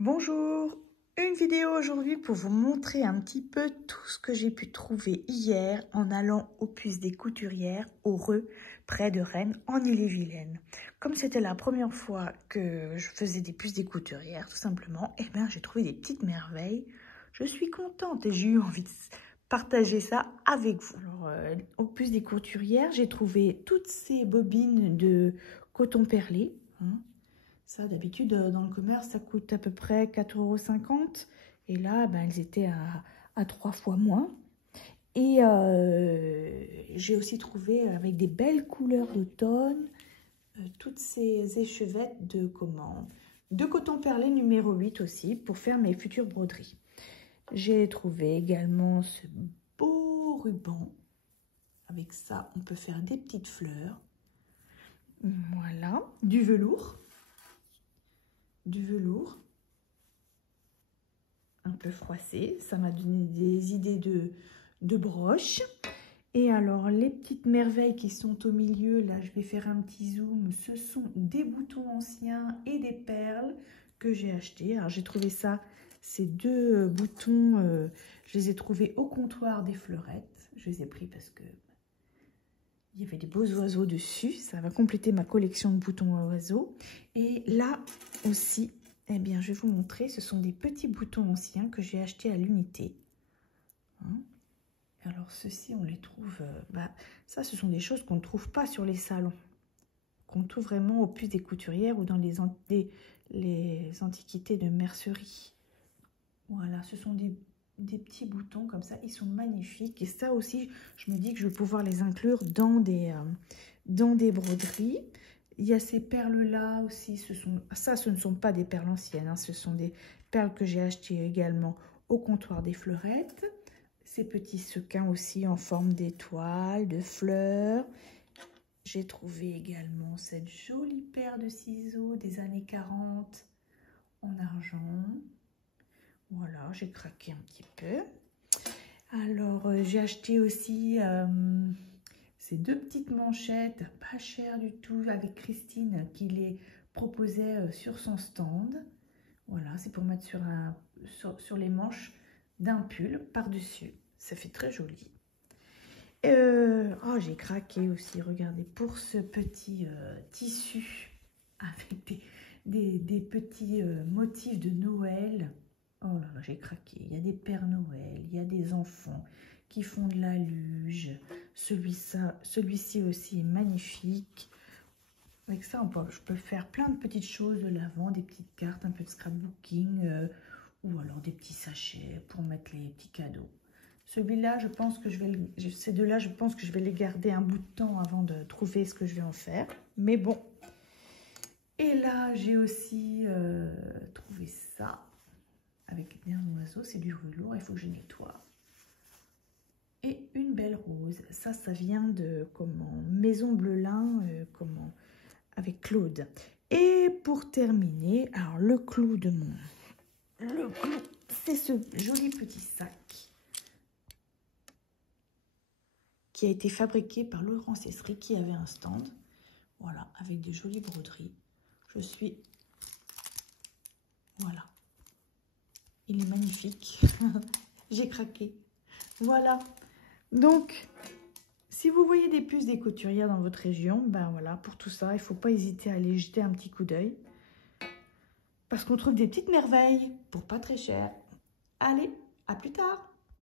Bonjour, une vidéo aujourd'hui pour vous montrer un petit peu tout ce que j'ai pu trouver hier en allant au Puce des Couturières, au Reux, près de Rennes, en Ille-et-Vilaine. Comme c'était la première fois que je faisais des puces des couturières, tout simplement, eh bien j'ai trouvé des petites merveilles. Je suis contente et j'ai eu envie de partager ça avec vous. Alors, au Puce des Couturières, j'ai trouvé toutes ces bobines de coton perlé. Ça, d'habitude, dans le commerce, ça coûte à peu près 4,50 €. Et là, ben, elles étaient à 3 fois moins. Et j'ai aussi trouvé avec des belles couleurs d'automne, toutes ces échevettes de coton perlé numéro 8 aussi, pour faire mes futures broderies. J'ai trouvé également ce beau ruban. Avec ça, on peut faire des petites fleurs. Voilà, du velours un peu froissé, ça m'a donné des idées de broches. Et alors les petites merveilles qui sont au milieu, là je vais faire un petit zoom, ce sont des boutons anciens et des perles que j'ai achetés. Alors j'ai trouvé ça, ces deux boutons, je les ai trouvés au comptoir des Fleurettes. Je les ai pris parce que il y avait des beaux oiseaux dessus, ça va compléter ma collection de boutons à oiseaux. Et là aussi, eh bien, je vais vous montrer, ce sont des petits boutons anciens que j'ai achetés à l'unité. Alors, ceux-ci, on les trouve... ça, ce sont des choses qu'on ne trouve pas sur les salons, qu'on trouve vraiment au Puce des Couturières ou dans les antiquités de mercerie. Voilà, ce sont des petits boutons comme ça, ils sont magnifiques. Et ça aussi, je me dis que je vais pouvoir les inclure dans des broderies. Il y a ces perles-là aussi, ce ne sont pas des perles anciennes, ce sont des perles que j'ai achetées également au comptoir des Fleurettes. Ces petits sequins aussi en forme d'étoiles, de fleurs. J'ai trouvé également cette jolie paire de ciseaux des années 40 en argent. Voilà, j'ai craqué un petit peu. Alors, j'ai acheté aussi ces deux petites manchettes, pas chères du tout, avec Christine qui les proposait sur son stand. Voilà, c'est pour mettre sur les manches d'un pull par-dessus. Ça fait très joli. J'ai craqué aussi, regardez, pour ce petit tissu avec des petits motifs de Noël. Oh là là, j'ai craqué. Il y a des Pères Noël, il y a des enfants qui font de la luge. Celui-ci aussi est magnifique. Avec ça, je peux faire plein de petites choses de l'avant, des petites cartes, un peu de scrapbooking, ou alors des petits sachets pour mettre les petits cadeaux. Celui-là, je pense que ces deux-là, je pense que je vais les garder un bout de temps avant de trouver ce que je vais en faire. Mais bon. Et là, j'ai aussi trouvé ça. Avec bien oiseau, c'est du velours, il faut que je nettoie. Et une belle rose, ça vient de Maison Bleu Lin, avec Claude. Et pour terminer, alors le clou, c'est ce joli petit sac qui a été fabriqué par Laurence Essery qui avait un stand, voilà, avec des jolies broderies. Voilà. Il est magnifique. J'ai craqué. Voilà. Donc, si vous voyez des puces des couturières dans votre région, ben voilà, pour tout ça, il ne faut pas hésiter à aller jeter un petit coup d'œil. Parce qu'on trouve des petites merveilles pour pas très cher. Allez, à plus tard.